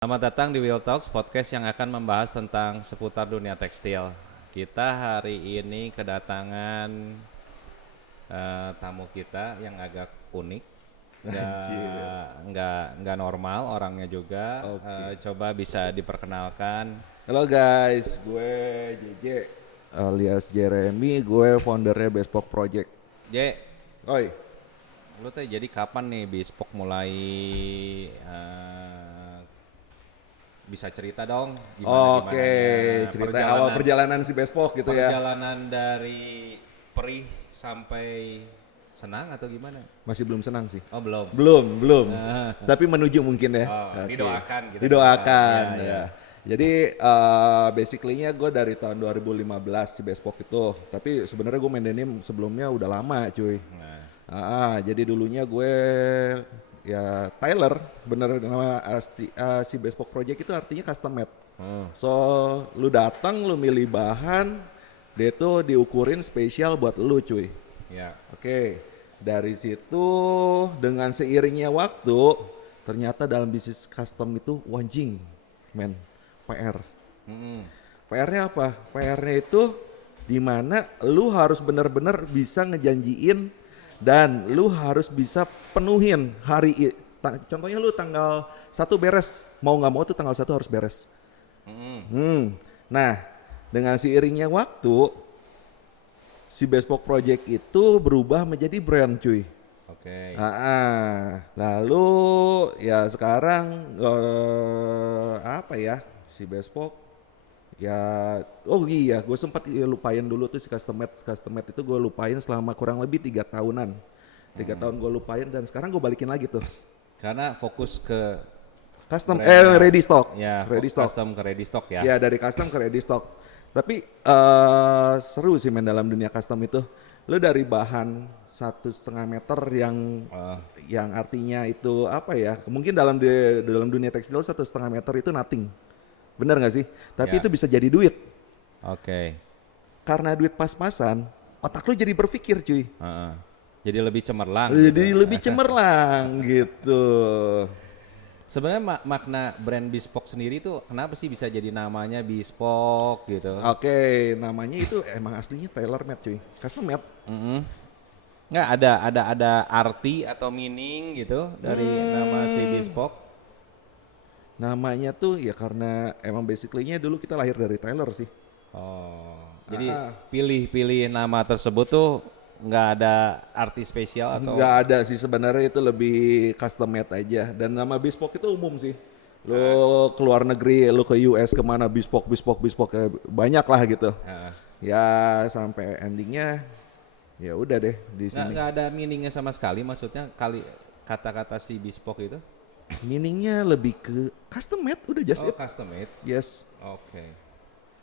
Selamat datang di Will Talks, podcast yang akan membahas tentang seputar dunia tekstil. Kita hari ini kedatangan tamu kita yang agak unik, Anjir. nggak normal orangnya juga. Oke. Coba bisa diperkenalkan. Halo guys, gue JJ alias Jeremy, gue foundernya Bespoke Project. J, Oi, lu teh jadi kapan nih Bespoke mulai eh, bisa cerita dong gimana oke, gimananya cerita awal perjalanan si Bespoke gitu ya. perjalanan dari perih sampai senang atau gimana? Masih belum senang sih. Oh belum. Belum. Tapi menuju mungkin ya. Oh, Oke. didoakan kita. Didoakan Ya, ya. ya. Jadi basically-nya gue dari tahun 2015 si Bespoke itu. Tapi sebenarnya gue main denim sebelumnya udah lama cuy. Jadi dulunya gue ya Tyler, bener nama si Bespoke Project itu artinya custom made. So lu datang, lu milih bahan, dia tuh diukurin spesial buat lu cuy. Ya. Oke, dari situ dengan seiringnya waktu, ternyata dalam bisnis custom itu wanjing, men, PR. PR-nya apa? PR-nya itu dimana lu harus benar-benar bisa ngejanjiin dan lu harus bisa penuhin contohnya lu tanggal 1 beres, mau nggak mau tuh tanggal 1 harus beres. Nah, dengan seiringnya waktu, si Bespoke Project itu berubah menjadi brand cuy. Oke. Lalu ya sekarang apa ya si Bespoke ya gue sempat lupain dulu tuh si custom made itu gue lupain selama kurang lebih 3 tahunan. 3 tahun gue lupain dan sekarang gue balikin lagi tuh Karena fokus ke custom brandnya. ready stock. Ya, Ready stock. custom ke ready stock ya. Ya dari custom ke ready stock. Tapi seru sih main dalam dunia custom itu. Lo dari bahan 1,5 meter yang artinya itu apa ya? Mungkin dalam dunia tekstil 1,5 meter itu nothing. Bener nggak sih? Tapi Ya. itu bisa jadi duit. Oke. Karena duit pas-pasan, otak lo jadi berpikir cuy. Jadi lebih cemerlang. Jadi gitu. lebih cemerlang gitu. Sebenarnya makna brand Bespoke sendiri tuh kenapa sih bisa jadi namanya Bespoke gitu? Oke, namanya itu emang aslinya tailor made cuy. Custom made. Nggak ada arti atau meaning gitu dari nama si Bespoke. Namanya tuh ya karena emang basically-nya dulu kita lahir dari tailor sih. Oh, jadi pilih nama tersebut tuh nggak ada arti spesial atau? Nggak ada sih sebenarnya, itu lebih custom made aja. Dan nama bespoke itu umum sih. Lo ke luar negeri, lo ke US kemana bespoke banyak lah gitu. Ya sampai endingnya ya udah deh di sini. Nggak ada meaningnya sama sekali, maksudnya kata-kata si Bespoke itu? Meaningnya lebih ke custom made, udah just it. Custom made. Yes. Oke.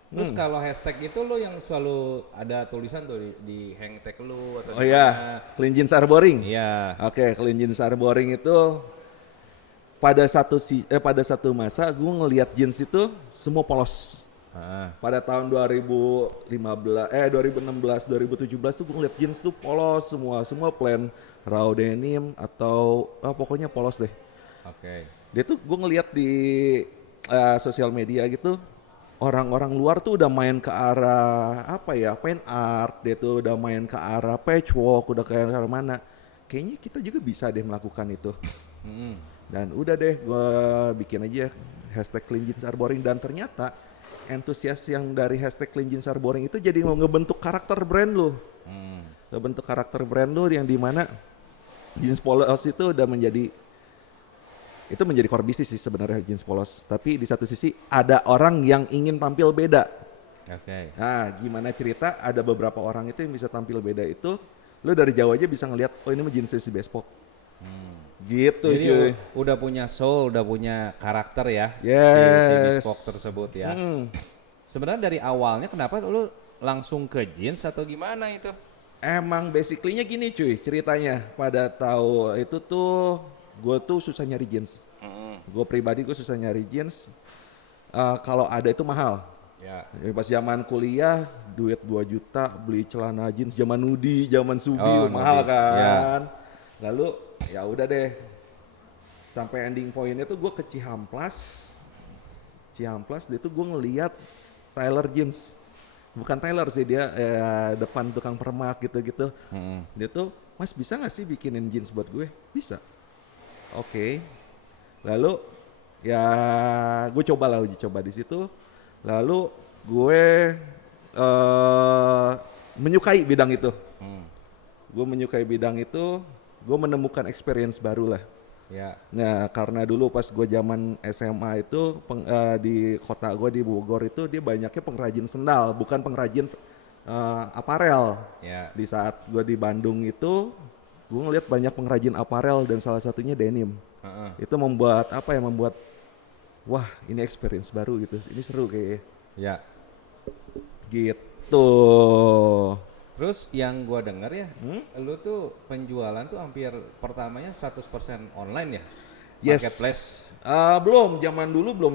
Terus kalau hashtag itu lo yang selalu ada tulisan tuh di hang tag lo atau Oh ya, clean jeans arboring. Iya. Oke, clean jeans arboring itu pada satu masa gue ngelihat jeans itu semua polos. Pada tahun 2016, 2017 tuh gue ngeliat jeans tuh polos semua plain raw denim atau pokoknya polos deh. Oke. Dia tuh gue ngeliat di sosial media gitu, orang-orang luar tuh udah main ke arah paint art, dia tuh udah main ke arah patchwork, udah ke arah mana. Kayaknya kita juga bisa deh melakukan itu. Dan udah deh gue bikin aja hashtag clean jeans arboring, dan ternyata antusias yang dari hashtag clean jeans arboring itu jadi ngebentuk karakter brand lo. Ngebentuk karakter brand lo yang dimana jeans polos itu udah menjadi core bisnis sih sebenarnya jeans polos. Tapi di satu sisi ada orang yang ingin tampil beda. Oke. Nah, gimana cerita ada beberapa orang itu yang bisa tampil beda itu, lo dari jauh aja bisa ngelihat oh ini mah jeans si Bespoke. Gitu Jadi cuy. udah punya soul, udah punya karakter ya, si Yes. Bespoke tersebut ya. Sebenarnya dari awalnya kenapa lu langsung ke jeans atau gimana itu? Emang basically-nya gini cuy ceritanya. Pada tahu itu tuh gue tuh susah nyari jeans. Gue pribadi gue susah nyari jeans. Kalau ada itu mahal. Ya. Pas zaman kuliah duit 2 juta beli celana jeans zaman Nudi, zaman Subi mahal Nudi. kan. Lalu ya udah deh. Sampai ending pointnya tuh gue ke Cihamplas Ciamplas, dia tuh gue ngeliat Tyler Jeans. Bukan Tyler sih, dia depan tukang permak gitu-gitu. Dia tuh, Mas bisa gak sih bikinin jeans buat gue? Bisa. Oke. Lalu ya gue coba uji coba di situ. Lalu gue menyukai bidang itu. Gue menyukai bidang itu, gue menemukan experience baru lah. Ya. Nah, karena dulu pas gue zaman SMA itu di kota gue di Bogor itu dia banyaknya pengrajin sendal, bukan pengrajin aparel. Ya. Di saat gue di Bandung itu, gue ngeliat banyak pengrajin aparel dan salah satunya denim. Itu membuat wah ini experience baru gitu, ini seru kayaknya. Ya. Gitu. Terus yang gua denger ya, lu tuh penjualan tuh hampir pertamanya 100% online ya? Yes. Marketplace. Belum,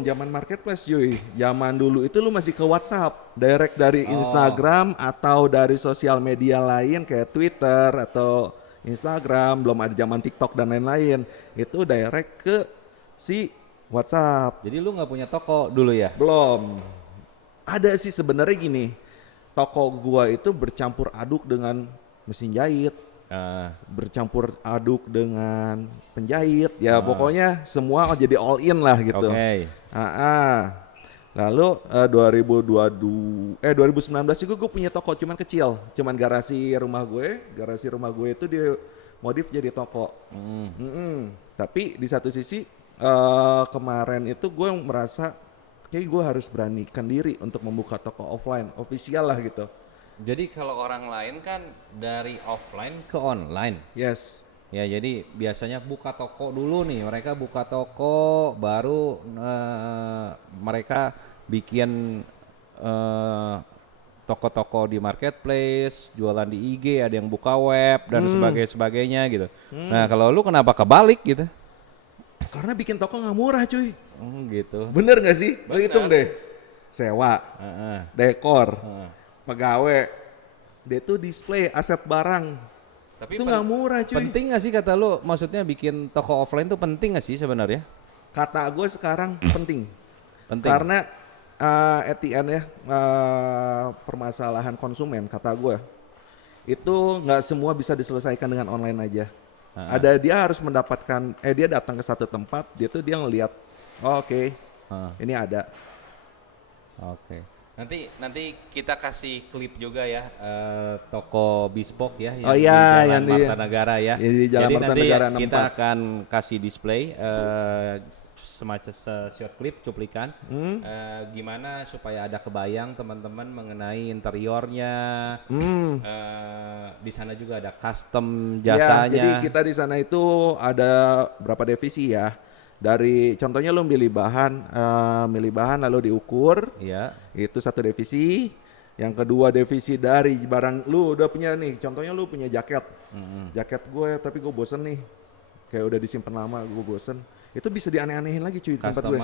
zaman marketplace cuy. Zaman dulu itu lu masih ke WhatsApp, direct dari Instagram atau dari sosial media lain kayak Twitter atau Instagram, belum ada zaman TikTok dan lain-lain. Itu direct ke si WhatsApp. Jadi lu nggak punya toko dulu ya? Belum. Ada sih sebenarnya gini. Toko gua itu bercampur aduk dengan mesin jahit. Bercampur aduk dengan penjahit. Ya pokoknya semua jadi all in lah gitu. Oke. Lalu 2019 juga gue punya toko cuman kecil, cuman garasi rumah gue itu dia modif jadi toko. Tapi di satu sisi kemarin itu gue merasa kayak gue harus beranikan diri untuk membuka toko offline, official lah gitu. Jadi kalau orang lain kan dari offline ke online. Yes. Ya jadi biasanya buka toko dulu nih, mereka buka toko baru mereka bikin toko-toko di marketplace, jualan di IG, ada yang buka web dan sebagainya gitu. Nah kalau lu kenapa kebalik gitu? Karena bikin toko nggak murah cuy. Gitu. Bener nggak sih? Lo hitung deh. Sewa, dekor, pegawai, dia tuh display aset barang. Tapi itu nggak murah cuy. Penting nggak sih kata lu? Maksudnya bikin toko offline tuh penting nggak sih sebenarnya? Kata gue sekarang penting. Penting. Karena at the end ya permasalahan konsumen kata gue itu nggak semua bisa diselesaikan dengan online aja. Ada dia harus mendapatkan dia datang ke satu tempat dia ngelihat ini ada. Oke. Nanti kita kasih klip juga ya toko Bespoke ya yang di Jalan Martanegara ya. Di Jalan Jadi Martanegara nanti kita akan kasih display semacam short clip cuplikan gimana supaya ada kebayang teman-teman mengenai interiornya. Di sana juga ada custom jasanya. Ya, jadi kita di sana itu ada berapa divisi ya. Dari contohnya lo milih bahan lalu diukur. Iya. Itu satu divisi. Yang kedua divisi dari barang lu udah punya nih. Contohnya lu punya jaket. Jaket gue tapi gue bosen nih. Kayak udah disimpan lama gue bosen. Itu bisa dianeh-anehin lagi cuy di tempat gue.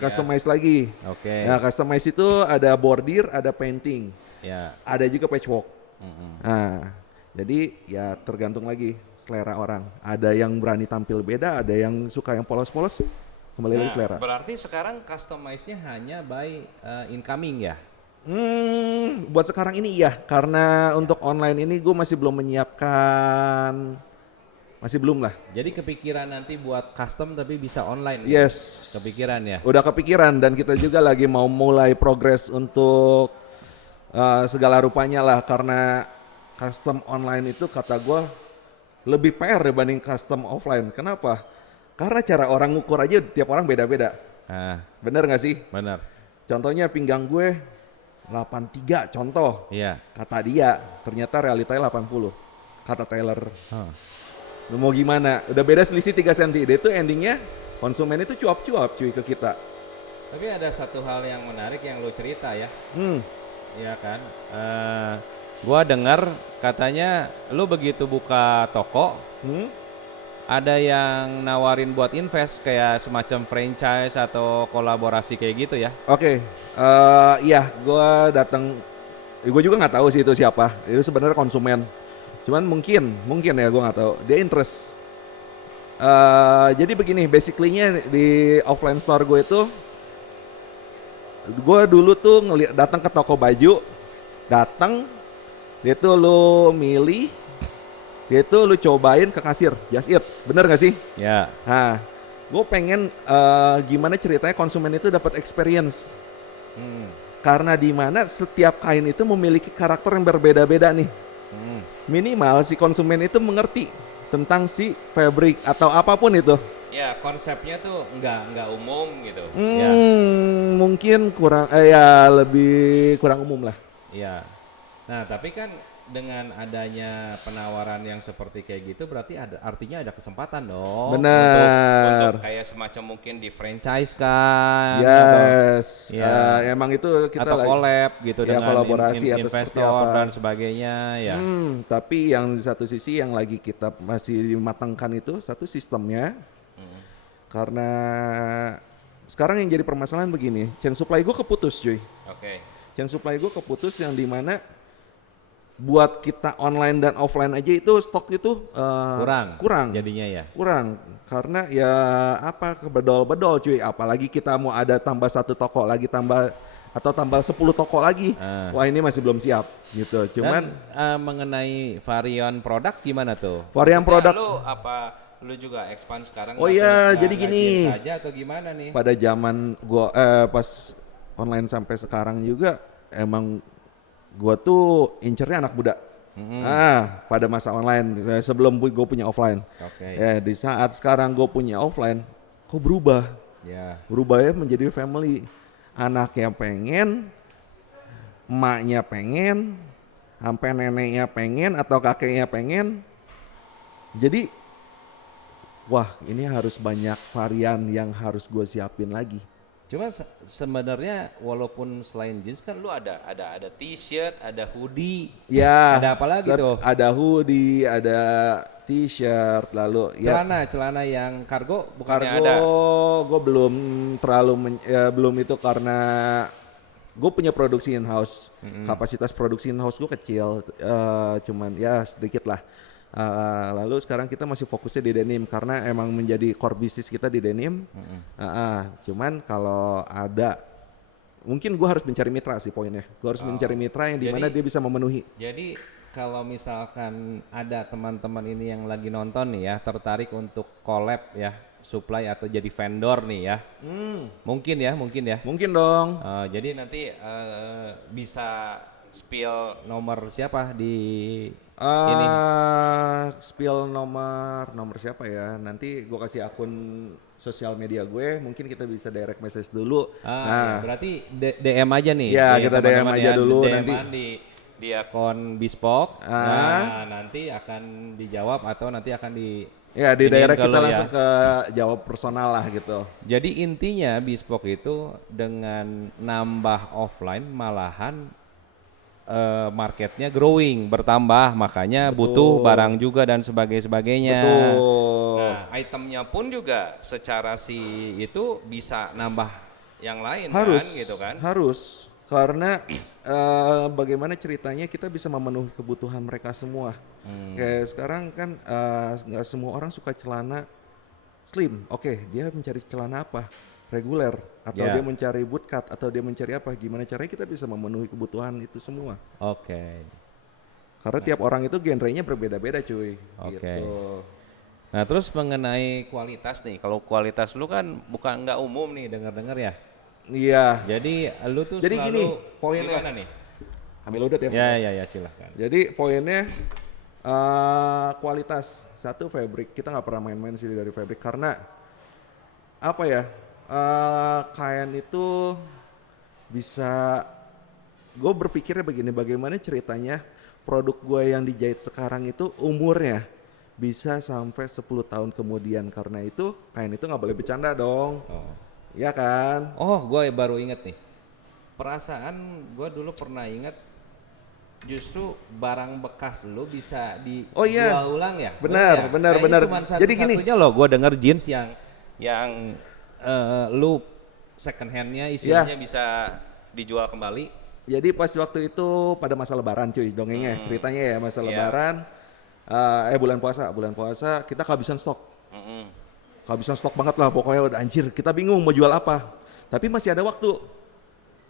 Customize lagi. Oke. Nah, customize itu ada bordir, ada painting. Ya. Ada juga patchwork. Nah, jadi ya tergantung lagi selera orang. Ada yang berani tampil beda, ada yang suka yang polos-polos. Kembali lagi selera. Berarti sekarang customize-nya hanya by incoming ya? Buat sekarang ini iya, karena untuk online ini gue masih belum menyiapkan, masih belum lah. Jadi kepikiran nanti buat custom tapi bisa online? Yes. Kepikiran ya? Udah kepikiran dan kita juga lagi mau mulai progres untuk segala rupanya lah, karena custom online itu kata gue lebih PR dibanding custom offline. Kenapa? Karena cara orang ngukur aja tiap orang beda-beda. Bener gak sih? Bener. Contohnya pinggang gue 83 contoh. Iya. Kata dia, ternyata realitanya 80. Kata Taylor. Lu mau gimana? Udah beda selisih 3 cm. Dia tuh endingnya konsumen itu cuap-cuap cuy ke kita. Tapi ada satu hal yang menarik yang lu cerita ya. Iya kan? Gua dengar katanya lu begitu buka toko, ada yang nawarin buat invest kayak semacam franchise atau kolaborasi kayak gitu ya? Oke, iya, gue juga nggak tahu sih itu siapa. Itu sebenarnya konsumen. Cuman mungkin ya gue nggak tahu. Dia interest. Jadi begini, basically-nya di offline store gue itu gue dulu tuh datang ke toko baju, datang, dia tuh lu milih, dia tuh lu cobain ke kasir, just it, bener gak sih? Ya. Nah, gue pengen gimana ceritanya konsumen itu dapat experience. Karena di mana setiap kain itu memiliki karakter yang berbeda-beda nih. Minimal si konsumen itu mengerti tentang si fabric atau apapun itu. Ya konsepnya tuh nggak umum gitu. Mungkin kurang ya lebih kurang umum lah. Iya. Nah tapi kan dengan adanya penawaran yang seperti kayak gitu berarti artinya ada kesempatan dong. Benar. Untuk kayak semacam mungkin di franchise kan. Yes. Atau, ya, emang itu kita atau collab gitu ya, dengan kolaborasi atau investor dan sebagainya ya. Tapi yang di satu sisi yang lagi kita masih matangkan itu satu sistemnya. Karena sekarang yang jadi permasalahan begini, chain supply gue keputus cuy. Oke. Chain supply gue keputus yang dimana buat kita online dan offline aja itu stok itu kurang jadinya ya. Kurang karena ya apa kebedol-bedol cuy. Apalagi kita mau ada tambah 1 toko lagi tambah 10 toko lagi. Wah ini masih belum siap gitu. Cuman dan, mengenai varian produk gimana tuh? Varian produk lu juga expand sekarang? Oh iya, jadi gini. Saja atau gimana nih? Pada zaman gua pas online sampai sekarang juga emang gua tuh incernya anak muda. Pada masa online sebelum gue punya offline. Ya di saat sekarang gue punya offline, kok berubah? Berubahnya menjadi family. Anaknya pengen, emaknya pengen, sampai neneknya pengen atau kakeknya pengen. Jadi wah ini harus banyak varian yang harus gue siapin lagi. Cuma sebenarnya walaupun selain jeans kan lu ada t-shirt, ada hoodie. Ya. Ada apa lagi tuh? Ada hoodie, ada t-shirt, lalu celana yang kargo bukannya kargo, ada. Gue belum terlalu belum itu karena gue punya produksi in-house. Kapasitas produksi in-house gue kecil, cuman ya sedikit lah. Lalu sekarang kita masih fokusnya di denim karena emang menjadi core bisnis kita di denim. Cuman kalau ada mungkin gue harus mencari mitra sih poinnya. Gue harus mencari mitra yang dimana dia bisa memenuhi. Jadi kalau misalkan ada teman-teman ini yang lagi nonton nih ya tertarik untuk collab ya, supply atau jadi vendor nih ya, mungkin dong. Jadi nanti bisa spill nomor siapa di ini? Spill nomor siapa ya? Nanti gue kasih akun sosial media gue, mungkin kita bisa direct message dulu. Ya, berarti DM aja nih. Ya kita DM aja dulu DM nanti di akun Bespoke. Nah, nanti akan dijawab atau nanti akan di di direct kita langsung ke jawab personal lah gitu. Jadi intinya Bespoke itu dengan nambah offline malahan marketnya growing, bertambah, makanya butuh barang juga dan sebagainya. Nah, itemnya pun juga secara itu bisa nambah yang lain kan, gitu kan? Harus, karena bagaimana ceritanya kita bisa memenuhi kebutuhan mereka semua. Kayak sekarang kan nggak semua orang suka celana slim. Oke, dia mencari celana apa? Reguler atau dia mencari bootcut atau dia mencari apa, gimana caranya kita bisa memenuhi kebutuhan itu semua. Karena tiap orang itu genrenya berbeda-beda cuy. Gitu. Nah terus mengenai kualitas nih, kalau kualitas lu kan nggak umum nih dengar-dengar ya. Iya. Jadi lu tuh jadi selalu gini poinnya gimana nih? Ambil udah Ya silahkan. Jadi poinnya kualitas. Satu fabric, kita nggak pernah main-main sih dari fabric karena apa ya? Kain itu bisa, gue berpikirnya begini, bagaimana ceritanya produk gue yang dijahit sekarang itu umurnya bisa sampai 10 tahun kemudian, karena itu kain itu nggak boleh bercanda dong. Ya kan? Gue baru inget nih, perasaan gue dulu pernah inget justru barang bekas lu bisa dijual ulang ya? Benar. Cuma satu-satunya loh gue denger jeans yang lu second handnya istilahnya bisa dijual kembali. Jadi pas waktu itu pada masa lebaran cuy dongengnya, ceritanya ya masa lebaran, bulan puasa kita kehabisan stok. Kehabisan stok banget lah pokoknya, udah anjir kita bingung mau jual apa. Tapi masih ada waktu.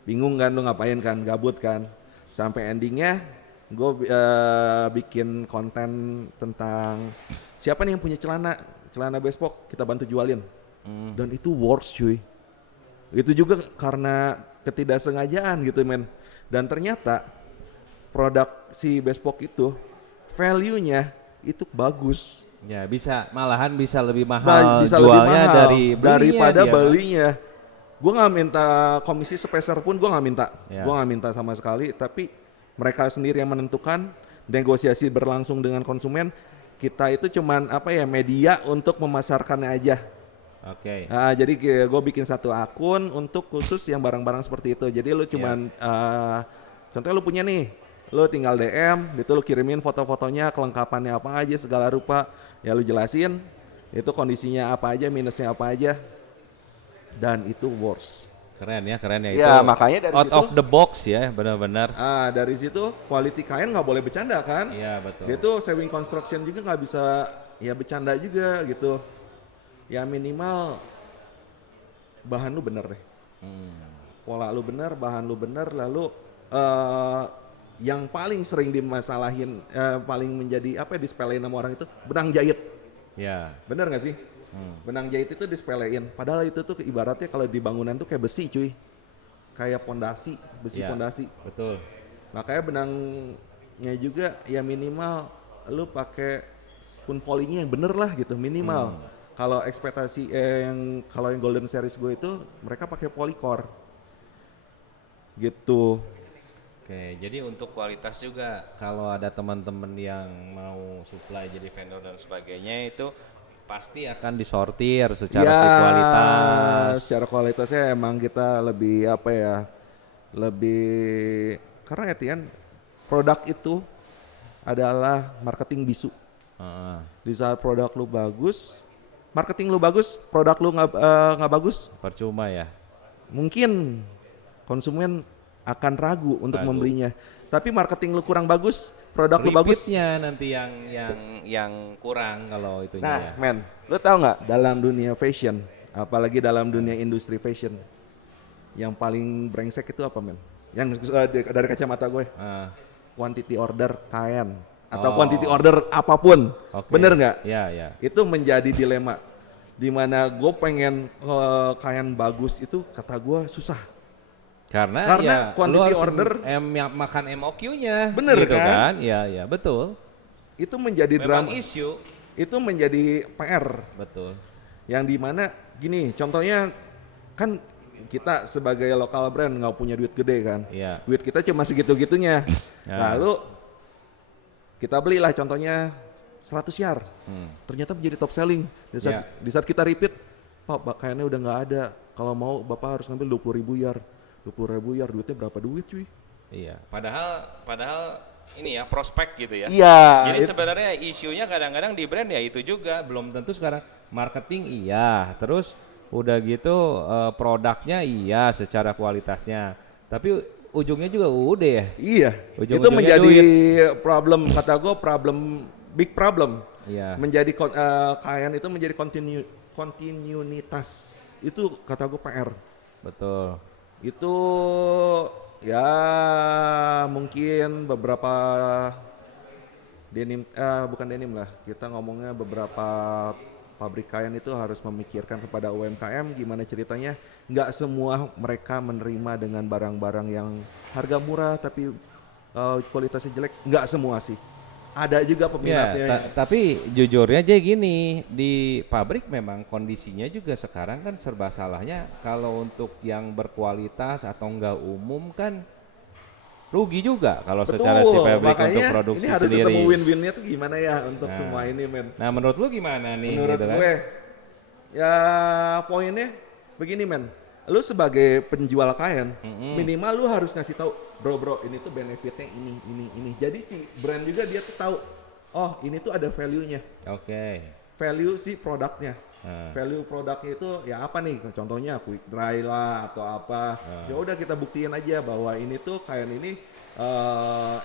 Bingung kan lu ngapain kan, gabut kan. Sampai endingnya gue bikin konten tentang siapa nih yang punya celana bespoke, kita bantu jualin. Dan itu works cuy. Itu juga karena ketidaksengajaan gitu men. Dan ternyata produk si bespoke itu value-nya itu bagus. Ya malahan bisa lebih mahal Bisa jualnya lebih mahal daripada dia, belinya. Gue nggak minta komisi sepeser pun, gue nggak minta. Ya. Gue nggak minta sama sekali. Tapi mereka sendiri yang menentukan, negosiasi berlangsung dengan konsumen. Kita itu cuman media untuk memasarkannya aja. Oke. Jadi gue bikin satu akun untuk khusus yang barang-barang seperti itu. Jadi lu cuman contohnya lu punya nih, lu tinggal DM, itu lu kirimin foto-fotonya, kelengkapannya apa aja, segala rupa, ya lu jelasin itu kondisinya apa aja, minusnya apa aja, dan itu works. Keren ya itu. Ya makanya dari out situ, of the box ya, benar-benar. Dari situ quality kain nggak boleh bercanda kan? Iya betul. Itu Sewing Construction juga nggak bisa ya bercanda juga gitu. Ya minimal bahan lu bener deh, pola lu bener, bahan lu bener, lalu yang paling sering dimasalahin, paling menjadi disepelein sama orang itu benang jahit. Ya. Bener nggak sih? Benang jahit itu disepelein, padahal itu tuh ibaratnya kalau di bangunan tuh kayak besi cuy, kayak pondasi, besi pondasi. Betul. Makanya benangnya juga ya minimal lu pakai spoon polynya yang bener lah gitu minimal. Kalau ekspektasi kalau yang Golden Series gue itu mereka pakai polycore gitu. Oke, jadi untuk kualitas juga kalau ada teman-teman yang mau supply jadi vendor dan sebagainya itu pasti akan disortir secara kualitas. Secara kualitasnya emang kita lebih lebih karena Etian produk itu adalah marketing bisu. Di saat produk lu bagus, marketing lu bagus, produk lu nggak bagus, percuma ya. Mungkin konsumen akan ragu untuk membelinya. Tapi marketing lu kurang bagus, produk lu bagus. Repeatnya nanti yang kurang kalau itunya. Nah, men, lu tahu nggak dalam dunia fashion, apalagi dalam dunia industri fashion, yang paling brengsek itu apa men? Yang dari kacamata gue, quantity order kain. Atau quantity order apapun, bener nggak? Iya. Itu menjadi dilema, dimana gue pengen kain bagus itu kata gue susah. Karena quantity order makan MOQ-nya, bener gitu kan? Iya betul. Itu menjadi memang drama. Isu. Itu menjadi PR. Betul. Yang dimana gini, contohnya kan kita sebagai lokal brand nggak punya duit gede kan? Iya. Duit kita cuma segitu-gitunya. Lalu kita belilah contohnya 100 yar, ternyata menjadi top selling. Di saat kita repeat, Pak kayaknya udah nggak ada. Kalau mau Bapak harus ngambil 20.000 yar. 20.000 yar duitnya berapa duit cuy? Iya, padahal ini ya prospek gitu ya. Iya. Jadi sebenarnya isunya kadang-kadang di brand ya itu juga belum tentu sekarang marketing terus udah gitu produknya secara kualitasnya. Tapi ujungnya juga udah ya. Iya. Itu menjadi problem, kata gue big problem. Iya. Menjadi kain itu menjadi kontinuitas. Itu kata gue PR. Betul. Itu ya mungkin beberapa bukan denim lah. Kita ngomongnya beberapa pabrik kain itu harus memikirkan kepada UMKM gimana ceritanya. Nggak semua mereka menerima dengan barang-barang yang harga murah tapi kualitasnya jelek. Nggak semua sih. Ada juga peminatnya. Ya, tapi jujurnya aja gini, di pabrik memang kondisinya juga sekarang kan serba salahnya. Kalau untuk yang berkualitas atau enggak umum kan rugi juga kalau secara si pabrik untuk produksi ini harus sendiri. Ketemu win-winnya tuh gimana ya untuk semua ini men. Nah menurut lu gimana nih? Menurut gitu gue, ya poinnya begini men. Lu sebagai penjual kain, minimal lu harus ngasih tahu, bro ini tuh benefitnya ini. Jadi si brand juga dia tuh tahu, oh ini tuh ada value-nya. Oke. Value si produknya. Value produknya itu ya apa nih? Contohnya quick dry lah atau apa. Ya udah kita buktiin aja bahwa ini tuh kain ini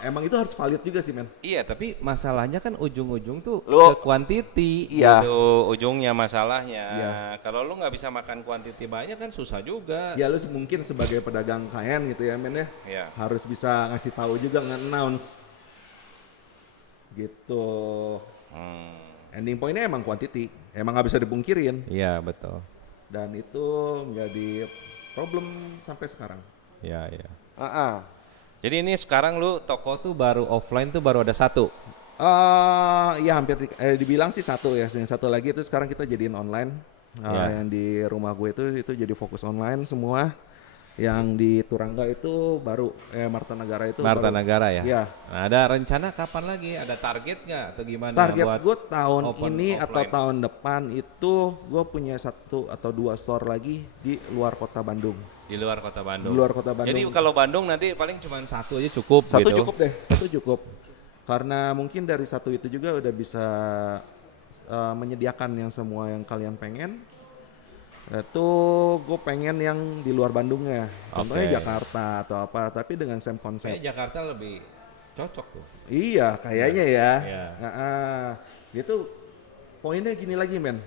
emang itu harus valid juga sih men. Iya, tapi masalahnya kan ujung-ujung tuh Lu- ke quantity Iya. gitu ujungnya masalahnya. Iya. Kalau lu nggak bisa makan quantity banyak kan susah juga. Ya lu mungkin sebagai pedagang kain gitu ya men ya. Iya. Harus bisa ngasih tahu juga nge-announce. Gitu. Ending pointnya emang quantity, emang nggak bisa dipungkirin Iya, betul. dan itu menjadi problem sampai sekarang. Iya, iya. Ah. Jadi ini sekarang lu toko tuh baru offline tuh baru ada satu. Ya hampir dibilang sih satu ya, yang satu lagi itu sekarang kita jadiin online. Ya. Yang di rumah gue itu jadi fokus online semua. Yang di Turangga itu baru, Marta Negara itu Marta baru. Negara ya. Iya. Nah, ada rencana kapan lagi? Ada target nggak atau gimana? Target buat gue tahun open ini atau offline? tahun depan itu gue punya 1 atau 2 store lagi di luar kota Bandung. Di luar kota Bandung. Di luar kota Bandung. Jadi kalau Bandung nanti paling cuma satu aja cukup. Satu gitu. cukup deh, satu cukup. Karena mungkin dari satu itu juga udah bisa menyediakan yang semua yang kalian pengen. Itu gue pengen yang di luar Bandungnya, contohnya Oke. Jakarta atau apa, tapi dengan same konsep. Kayaknya Jakarta lebih cocok tuh. Iya, kayaknya ya. Iya. Itu poinnya gini lagi men.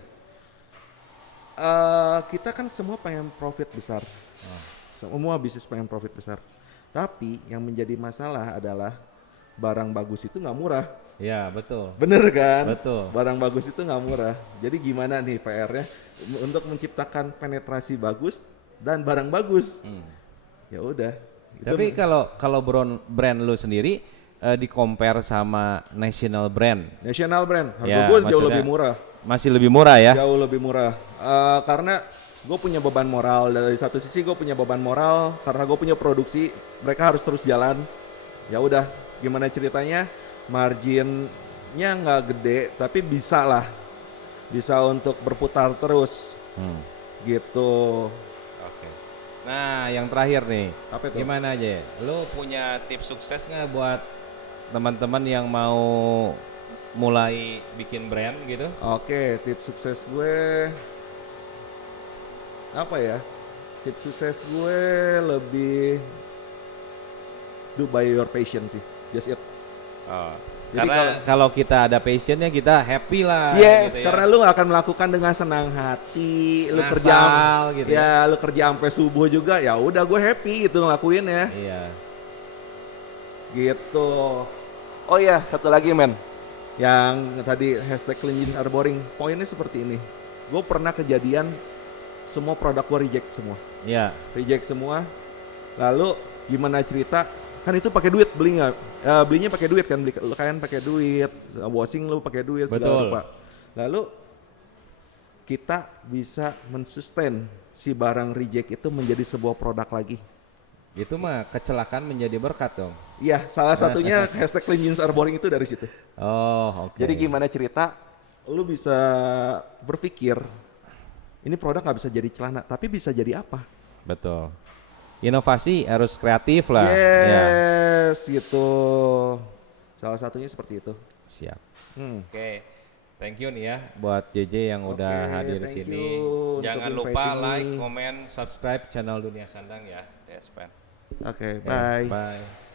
Kita kan semua pengen profit besar. Semua bisnis pengen profit besar. Tapi yang menjadi masalah adalah barang bagus itu nggak murah. Iya, betul. Bener kan? Betul. Barang bagus itu nggak murah. Jadi gimana nih PR-nya untuk menciptakan penetrasi bagus dan barang bagus? Ya udah. Tapi kalau brand lu sendiri di compare sama national brand, national brand, harga Ya, gue jauh maksudnya- lebih murah. masih lebih murah ya? Jauh lebih murah. Karena gue punya beban moral. Dari satu sisi gue punya beban moral karena gue punya produksi. Mereka harus terus jalan. Ya udah, gimana ceritanya? Marginnya nggak gede, tapi bisa lah. Bisa untuk berputar terus. Gitu. Oke. Nah, yang terakhir nih, Apa itu? gimana aja? Lu punya tips sukses nggak buat teman-teman yang mau mulai bikin brand gitu? Oke, tips sukses gue apa ya? Tips sukses gue lebih do by your passion sih. Just it. Oh. Jadi Karena kalau kita ada passionnya kita happy lah. Yes, gitu ya. karena lu gak akan melakukan dengan senang hati. Lu Ngasal kerja, gitu ya lu kerja sampai subuh juga. Ya udah gue happy gitu ngelakuin ya. Iya. Gitu. Oh iya, satu lagi men. Yang tadi hashtag clean jeans are boring. Poinnya seperti ini. Gue pernah kejadian semua produk gue reject semua. Iya. Reject semua. Lalu gimana cerita? Kan itu pakai duit belinya. Belinya pakai duit kan, beli kain pakai duit, washing lu pakai duit segala Betul. rupa. Lalu kita bisa mensustain si barang reject itu menjadi sebuah produk lagi. Itu mah kecelakaan menjadi berkat dong. Iya, salah satunya hashtag clean jeans are boring itu dari situ. Oh, oke. Jadi gimana cerita? Lu bisa berpikir, ini produk nggak bisa jadi celana, tapi bisa jadi apa? Betul. Inovasi harus kreatif lah. Ya. Yes, gitu. Salah satunya seperti itu. Siap. Hmm. Oke. Thank you nih ya buat JJ yang udah Oke, hadir di thank sini. you untuk Jangan lupa inviting like, me. comment, subscribe channel Dunia Sandang ya, DSPN. Oke, Oke, bye. Bye.